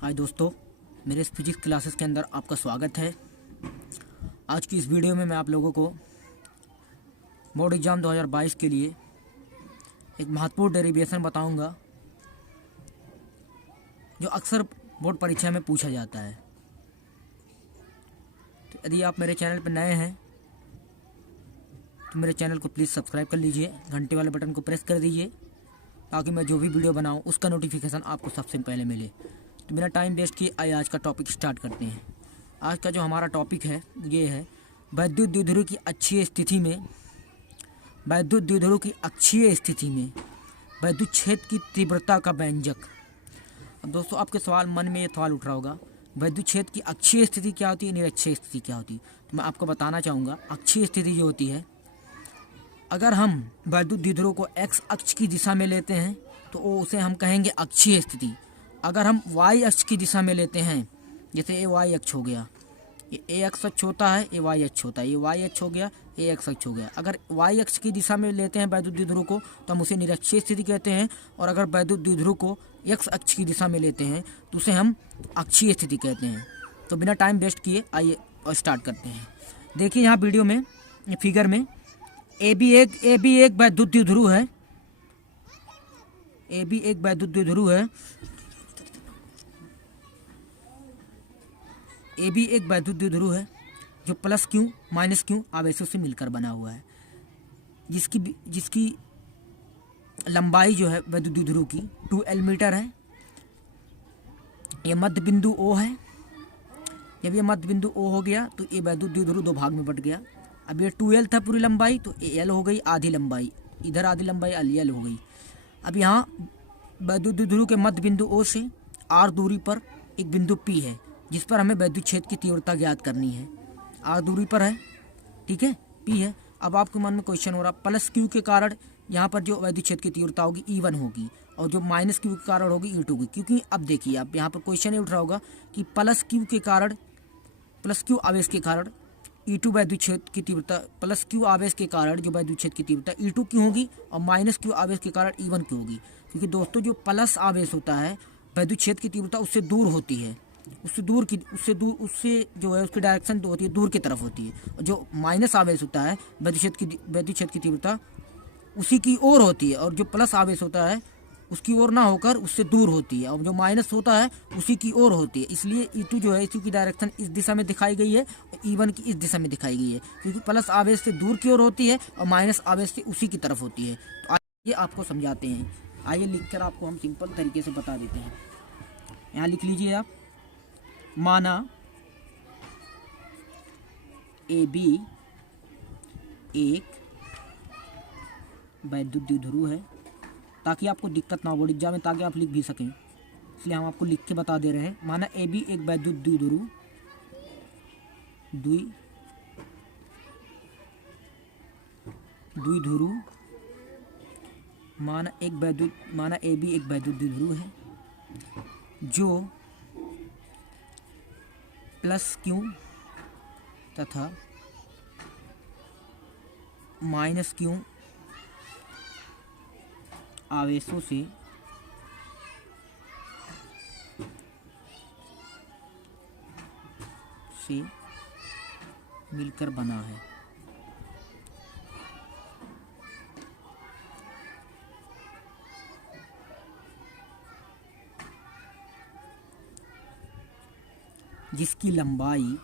हाय दोस्तों, मेरे इस फिजिक्स क्लासेस के अंदर आपका स्वागत है। आज की इस वीडियो में मैं आप लोगों को बोर्ड एग्ज़ाम 2022 के लिए एक महत्वपूर्ण डेरिवेशन बताऊंगा जो अक्सर बोर्ड परीक्षा में पूछा जाता है। तो यदि आप मेरे चैनल पर नए हैं तो मेरे चैनल को प्लीज़ सब्सक्राइब कर लीजिए, घंटे वाले बटन को प्रेस कर दीजिए ताकि मैं जो भी वीडियो बनाऊं उसका नोटिफिकेशन आपको सबसे पहले मिले। तो बिना टाइम वेस्ट किए आइए आज का टॉपिक स्टार्ट करते हैं। आज का जो हमारा टॉपिक है ये है वैद्युत द्विध्रुव की अक्षीय स्थिति में वैद्युत क्षेत्र की तीव्रता का व्यंजक। अब दोस्तों आपके मन में ये सवाल उठ रहा होगा, वैद्युत क्षेत्र की अक्षीय स्थिति क्या होती है, निरक्षीय स्थिति क्या होती है। तो मैं आपको बताना चाहूँगा, अक्षीय स्थिति जो होती है, अगर हम वैद्युत द्विध्रुव को एक्स अक्ष की दिशा में लेते हैं तो उसे हम कहेंगे अक्षीय स्थिति। अगर हम वाई अक्ष की दिशा में लेते हैं, जैसे ये वाई अक्ष हो गया, ये ए एक्स अक्ष होता है, ये वाई अक्ष होता है, ये वाई अक्ष हो गया, ए एक्स अक्ष हो गया। अगर वाई अक्ष की दिशा में लेते हैं वैद्युत द्विध्रुव को तो हम उसे निरक्षीय स्थिति कहते हैं, और अगर वैद्युत द्विध्रुव को एक्स अक्ष की दिशा में लेते हैं तो उसे हम अक्षीय स्थिति कहते हैं। तो बिना टाइम वेस्ट किए आइए और स्टार्ट करते हैं। देखिए यहाँ वीडियो में, फिगर में ए बी एक वैद्युत द्विध्रुव है। ए बी एक वैद्युत द्विध्रुव है। ए बी एक वैद्युत द्विध्रुव है जो प्लस क्यू माइनस क्यू आवेशों से मिलकर बना हुआ है, जिसकी लंबाई जो है वैद्युत द्विध्रुव की 2L मीटर है। ये मध्य बिंदु O है। जब ये मध्य बिंदु O हो गया तो ये वैद्युत द्विध्रुव दो भाग में बट गया। अब ये 2L था पूरी लंबाई, तो L हो गई आधी लंबाई, इधर आधी लंबाई L हो गई। अब यहाँ वैद्युत द्विध्रुव के मध्य बिंदु O से R दूरी पर एक बिंदु P है जिस पर हमें वैद्युत क्षेत्र की तीव्रता ज्ञात करनी है। R दूरी पर है, ठीक है, P है। अब आपके मन में क्वेश्चन हो रहा, प्लस क्यू के कारण यहाँ पर जो वैद्युत क्षेत्र की तीव्रता होगी E1 होगी, और जो माइनस क्यू के कारण होगी E2 होगी। क्योंकि अब देखिए, आप यहाँ पर क्वेश्चन ये उठ रहा होगा कि प्लस क्यू आवेश के कारण E2 वैद्युत क्षेत्र की तीव्रता, प्लस क्यू आवेश के कारण जो वैद्युत क्षेत्र की तीव्रता E2 क्यों होगी और माइनस क्यू आवेश के कारण E1 क्यों होगी। क्योंकि दोस्तों जो प्लस आवेश होता है वैद्युत क्षेत्र की तीव्रता उससे दूर होती है, उससे जो है उसकी डायरेक्शन होती है, दूर की तरफ होती है। और जो माइनस आवेश होता है वैद्युत क्षेत्र की तीव्रता उसी की ओर होती है, और जो प्लस आवेश होता है उसकी ओर ना होकर उससे दूर होती है, और जो माइनस होता है उसी की ओर होती है। इसलिए E2 जो है इसी की डायरेक्शन इस दिशा में दिखाई गई है और E1 की इस दिशा में दिखाई गई है, क्योंकि प्लस आवेश से दूर की ओर होती है और माइनस आवेश से उसी की तरफ होती है। तो आइए आपको समझाते हैं। आइए लिखकर आपको हम सिंपल तरीके से बता देते हैं। यहाँ लिख लीजिए आप, माना AB एक वैद्युत द्विध्रुव है, ताकि आपको दिक्कत ना हो बोर्ड एग्जाम में, ताकि आप लिख भी सकें, इसलिए हम आपको लिख के बता दे रहे हैं। माना AB एक वैद्युत द्विध्रुव माना AB एक वैद्युत द्विध्रुव है जो प्लस क्यू तथा माइनस क्यू आवेशों से मिलकर बना है। जिसकी लंबाई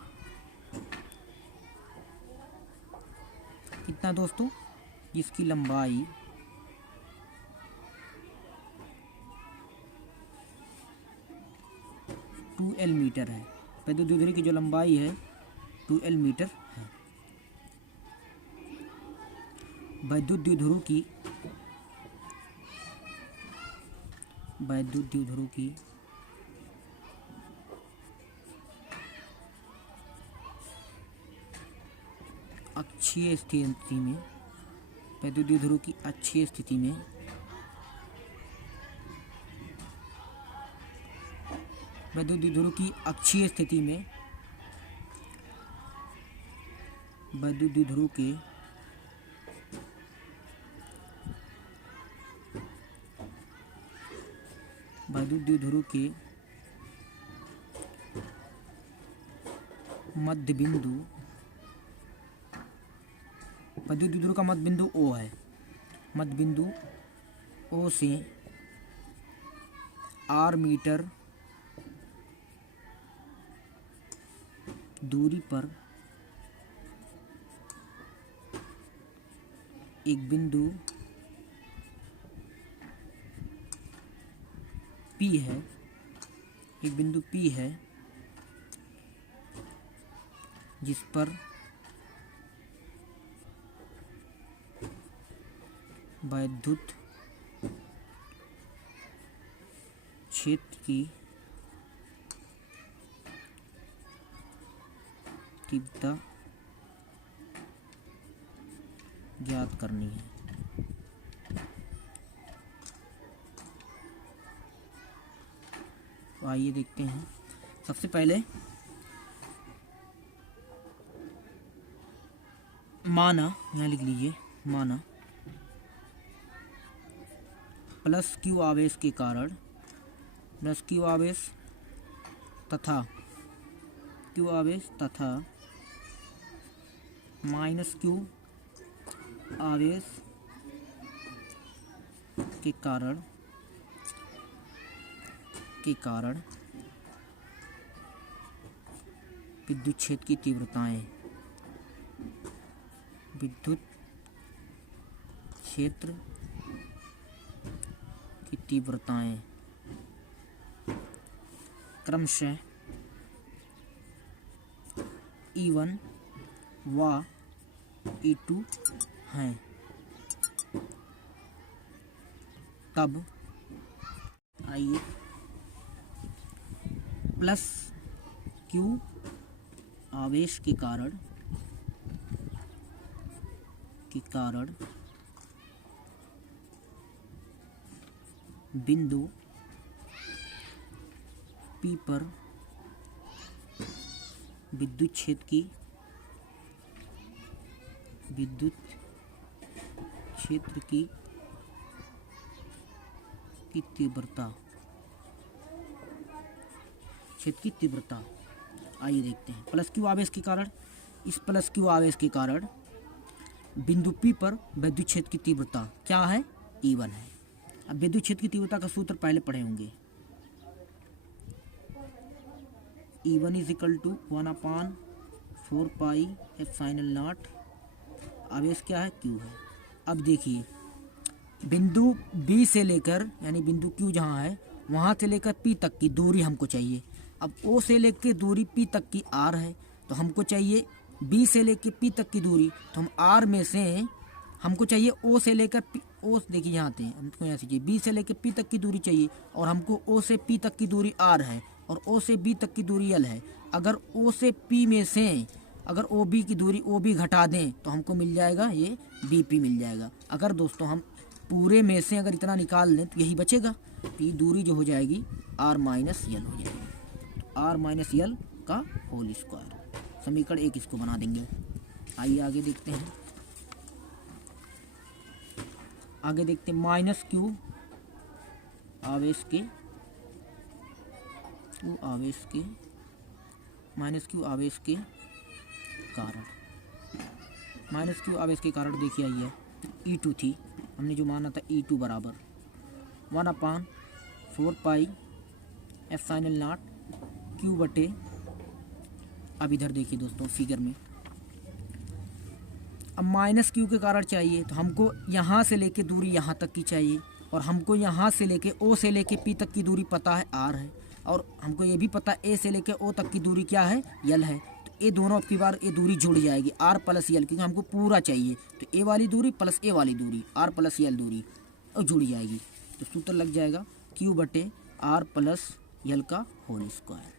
कितना दोस्तों, जिसकी लंबाई 2L मीटर है। वैद्युत द्विध्रुव की जो लंबाई है 2L मीटर है। वैद्युत द्विध्रुव की अक्षीय स्थिति में, वैद्युत द्विध्रुव की अक्षीय स्थिति में वैद्युत द्विध्रुव की अक्षीय स्थिति में वैद्युत द्विध्रुव के वैद्युत द्विध्रुव के मध्य बिंदु, विद्युत द्विध्रुव का मध्य बिंदु O है, मध्य बिंदु O से R मीटर दूरी पर एक बिंदु P है, एक बिंदु P है जिस पर विद्युत क्षेत्र की तीव्रता ज्ञात करनी है। तो आइए देखते हैं। सबसे पहले माना, यहाँ लिख लीजिए, माना प्लस क्यू आवेश के कारण, प्लस क्यू आवेश तथा माइनस क्यू आवेश के कारण विद्युत क्षेत्र की तीव्रताएं, विद्युत क्षेत्र की तीव्रताएं क्रमशः E1 व E2 हैं। तब आइए प्लस क्यू आवेश के कारण बिंदु P पर विद्युत क्षेत्र की तीव्रता आइए देखते हैं। प्लस क्यू आवेश के कारण, इस प्लस क्यू आवेश के कारण बिंदु P पर विद्युत क्षेत्र की तीव्रता क्या है? E1 है। अब विद्युत क्षेत्र की तीव्रता का सूत्र पहले पढ़े होंगे। E1 is equal to 1/4 pi epsilon not, आवेश क्या है? Q है। अब देखिए बिंदु B से लेकर, यानी बिंदु Q जहाँ है वहाँ से लेकर P तक की दूरी हमको चाहिए। अब O से लेकर दूरी P तक की R है, तो हमको चाहिए B से लेकर P तक की दूरी, तो हम R में से हमको चाहिए O से लेकर P, O देखिए यहाँ थे, हमको यहाँ से चाहिए B से लेकर P तक की दूरी चाहिए, और हमको O से P तक की दूरी R है और O से B तक की दूरी L है। अगर O से P में से अगर OB की दूरी OB घटा दें तो हमको मिल जाएगा ये BP मिल जाएगा। अगर दोस्तों हम पूरे में से अगर इतना निकाल लें तो यही बचेगा, तो ये दूरी जो हो जाएगी R माइनस L हो जाएगी। तो R माइनस L का होल स्क्वायर, समीकरण 1 इसको बना देंगे। आइए आगे देखते हैं। आगे देखते हैं माइनस क्यू आवेश के कारण, माइनस क्यू आवेश के कारण देखिए आइए E2 थी, हमने जो माना था E2 बराबर 1/4 पाई एप्सिलॉन नॉट Q बटे, अब इधर देखिए दोस्तों फिगर में, अब माइनस क्यू के कारण चाहिए तो हमको यहाँ से लेके दूरी यहाँ तक की चाहिए, और हमको यहाँ से लेके O से लेके P तक की दूरी पता है R है, और हमको ये भी पता A से लेके O तक की दूरी क्या है? L है। तो ये दोनों की बार ये दूरी जुड़ जाएगी R प्लस L, क्योंकि हमको पूरा चाहिए, तो A वाली दूरी प्लस A वाली दूरी R प्लस L दूरी और जुड़ जाएगी। तो सूत्र लग जाएगा Q बटे R प्लस L का होल स्क्वायर,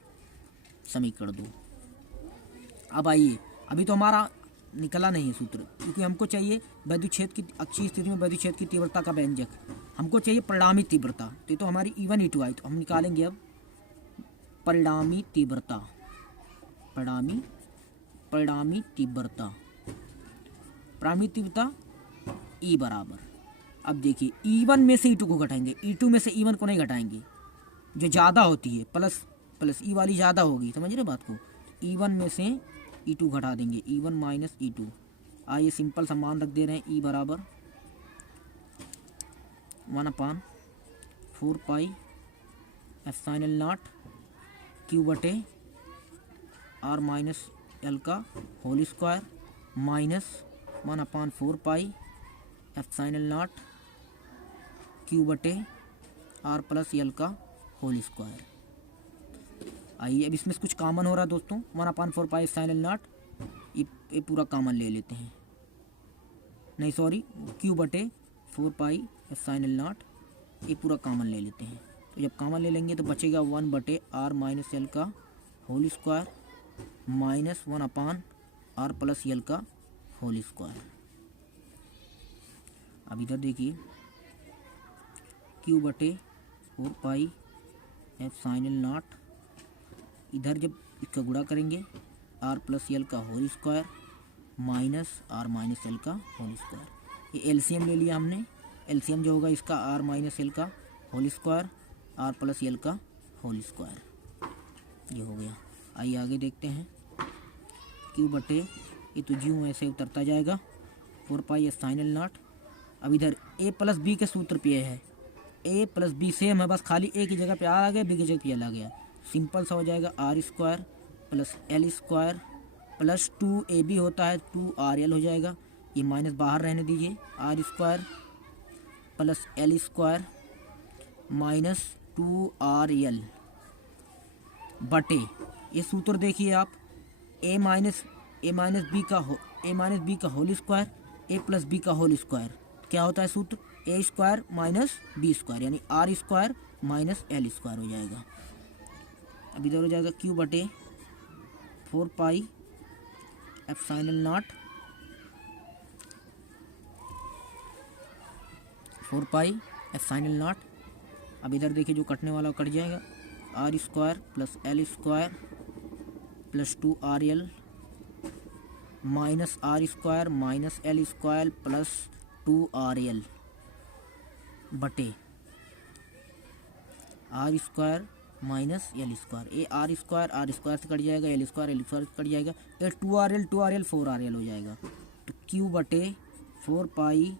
समीकरण 2। अब आइए, अभी तो हमारा निकला नहीं है सूत्र, क्योंकि हमको चाहिए विद्युत क्षेत्र की अक्षीय स्थिति में विद्युत क्षेत्र की तीव्रता का व्यंजक, हमको चाहिए परिणामी तीव्रता। तो ये तो हमारी E1 E2 आई, तो हम निकालेंगे अब परिणामी तीव्रता, परिणामी तीव्रता E बराबर, अब देखिए E1 में से E2 को घटाएंगे, E2 में से E1 को नहीं घटाएंगे, जो ज़्यादा होती है प्लस E वाली ज़्यादा होगी, समझ रहे बात को। E1 में से E2 घटा देंगे, E1 माइनस E2। आइए सिंपल सा मान रख दे रहे हैं, E बराबर 1/4 पाई एप्सिलॉन नॉट क्यू बटे R माइनस L का whole square minus 1/4 pi epsilon not q बटे R प्लस L का होल स्क्वायर। आइए अब इसमें से कुछ कॉमन हो रहा है दोस्तों, 1/4 पाई एप्सिलॉन नॉट, ये पूरा कॉमन ले लेते हैं, नहीं सॉरी, क्यू बटे 4 पाई एप्सिलॉन नॉट, ये पूरा कॉमन ले लेते हैं। तो जब कॉमन ले लेंगे तो बचेगा 1 बटे R माइनस L का whole square minus 1/R plus L का होल स्क्वायर। अब इधर देखिए, क्यू बटे 4 पाई एप्सिलॉन नॉट, इधर जब इसका गुणा करेंगे R प्लस L का whole square minus R minus L का होल स्क्वायर। ये एलसीएम ले लिया हमने, एलसीएम जो होगा इसका R माइनस L का whole square R plus L का होल स्क्वायर, ये हो गया। आइए आगे देखते हैं, क्यू बटे, ये तो ज्यों ऐसे उतरता जाएगा, 4 पाई एप्सिलॉन नॉट। अब इधर A प्लस B के सूत्र पे है, A प्लस B सेम है, बस खाली A की जगह पे R आ गया, B की जगह पे L आ गया। सिंपल सा हो जाएगा, R square plus L square plus 2AB होता है 2RL हो जाएगा, ये माइनस बाहर रहने दीजिए, R square plus L square minus 2RL बटे, ये सूत्र देखिए आप, A माइनस B का whole square A plus B का होल स्क्वायर, क्या होता है सूत्र, A square minus B square, यानी R square minus L square हो जाएगा। अब इधर हो जाएगा क्यू बटे 4 pi epsilon not, 4 pi epsilon not. अब इधर देखिए जो कटने वाला कट जाएगा, R square plus L square plus 2RL minus R square minus L square plus 2RL बटे R square minus L square, ये R स्क्वायर से कट जाएगा, L स्क्वायर से कट जाएगा, ये 2RL 4RL हो जाएगा। तो Q बटे 4 पाई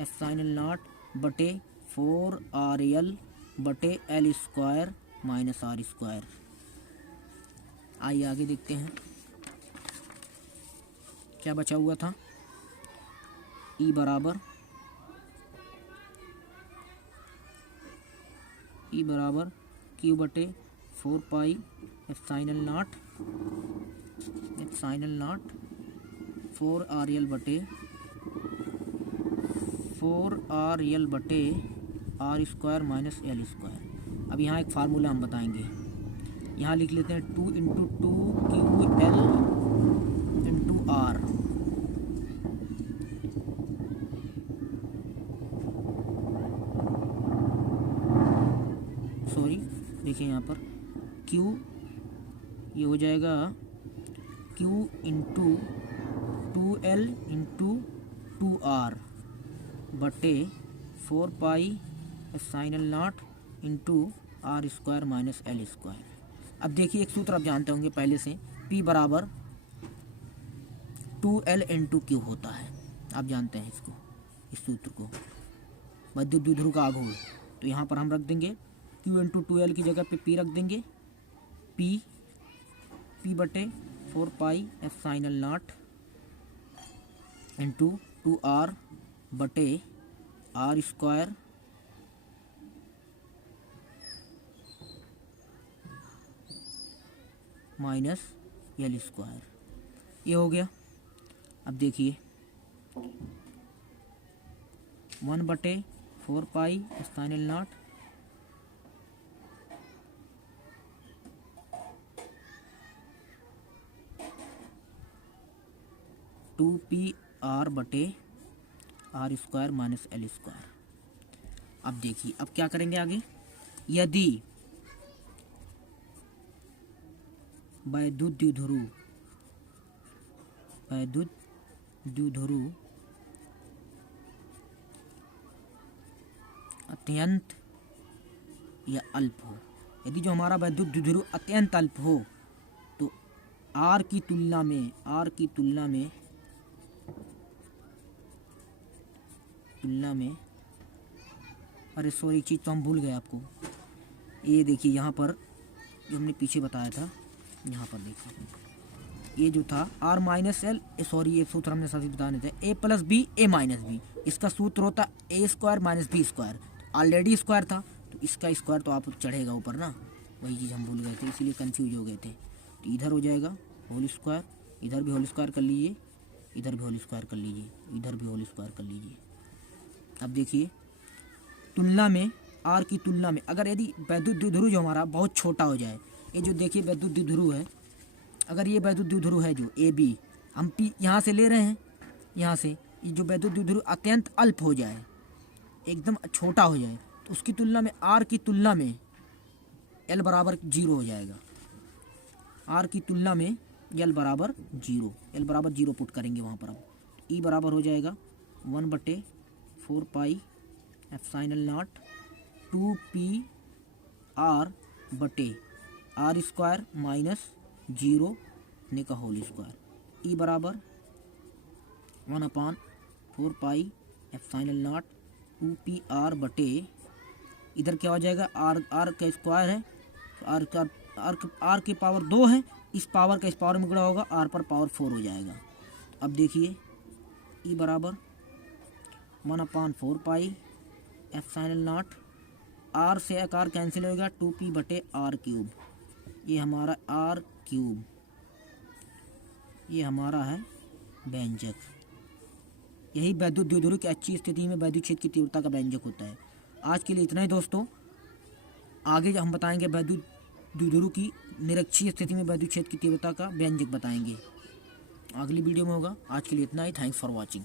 एप्सिलॉन नॉट बटे 4RL बटे L square minus R square. आइए आगे देखते हैं क्या बचा हुआ था, E बराबर क्यू बटे 4 पाई एप्सिलॉन नॉट 4RL बटे R square minus L square. अब यहाँ एक फार्मूला हम बताएंगे, यहाँ लिख लेते हैं 2 into 2QL into R, sorry देखिए यहाँ पर Q, ये हो जाएगा Q into 2L into 2R बटे 4 pi epsilon not into R square minus L square. अब देखिए एक सूत्र आप जानते होंगे पहले से, P बराबर 2L इंटू Q होता है, आप जानते हैं इसको, इस सूत्र को, विद्युत द्विध्रुव का आघूर्ण। तो यहाँ पर हम रख देंगे Q इंटू 2L की जगह पे P रख देंगे, P बटे 4 pi epsilon not into 2R बटे R square minus L square, ये हो गया। अब देखिए 1 बटे 4 pi epsilon not two PR बटे R square minus L square. अब देखिए अब क्या करेंगे आगे, यदि विद्युत द्विध्रुव अत्यंत या अल्प हो, यदि जो हमारा विद्युत द्विध्रुव अत्यंत अल्प हो तो आर की तुलना में अरे सॉरी, एक चीज़ तो हम भूल गए आपको। ये देखिए यहाँ पर जो हमने पीछे बताया था, यहाँ पर देखिए ये जो था आर माइनस एल, सॉरी ये सूत्र हमने सभी बताने थे, A plus B A minus B, इसका सूत्र होता A square minus B square. Already square था तो इसका स्क्वायर तो आप चढ़ेगा ऊपर ना, वही चीज़ हम भूल गए थे इसीलिए कंफ्यूज हो गए थे। तो इधर हो जाएगा होल स्क्वायर, इधर भी होल स्क्वायर कर लीजिए, इधर भी होल स्क्वायर कर लीजिए, इधर भी होल स्क्वायर कर लीजिए। अब देखिए तुलना में, आर की तुलना में अगर यदि वैद्युत द्विध्रुव जो हमारा बहुत छोटा हो जाए, ये जो देखिए वैद्युत द्विध्रुव है, अगर ये वैद्युत द्विध्रुव है जो ए बी हम पी यहाँ से ले रहे हैं, यहाँ से ये जो वैद्युत द्विध्रुव अत्यंत अल्प हो जाए, एकदम छोटा हो जाए, तो उसकी तुलना में आर की तुलना में एल बराबर 0 हो जाएगा। आर की तुलना में एल बराबर 0 पुट करेंगे वहाँ पर। अब ई बराबर हो जाएगा 1/4 pi epsilon not 2p R बटे आर स्क्वायर माइनस 0 ने का होल स्क्वायर। ई बराबर 1/4 pi epsilon not 2p R बटे, इधर क्या हो जाएगा, आर का स्क्वायर है, आर की पावर 2 है, इस पावर का इस पावर में गुणा होगा, आर पर पावर 4 हो जाएगा। अब देखिए ई बराबर 1/4 पाई एप्सिलॉन नॉट, आर से आकार कैंसिल होगा, 2p बटे आर क्यूब, ये हमारा आर क्यूब, ये हमारा है व्यंजक। यही वैद्युत द्विध्रुव की अच्छी स्थिति में वैद्युत क्षेत्र की तीव्रता का व्यंजक होता है। आज के लिए इतना ही दोस्तों, आगे हम बताएंगे वैद्युत द्विध्रुव की निरक्षीय स्थिति में वैद्युत क्षेत्र की तीव्रता का व्यंजक बताएंगे, अगली वीडियो में होगा। आज के लिए इतना ही, थैंक्स फॉर वॉचिंग।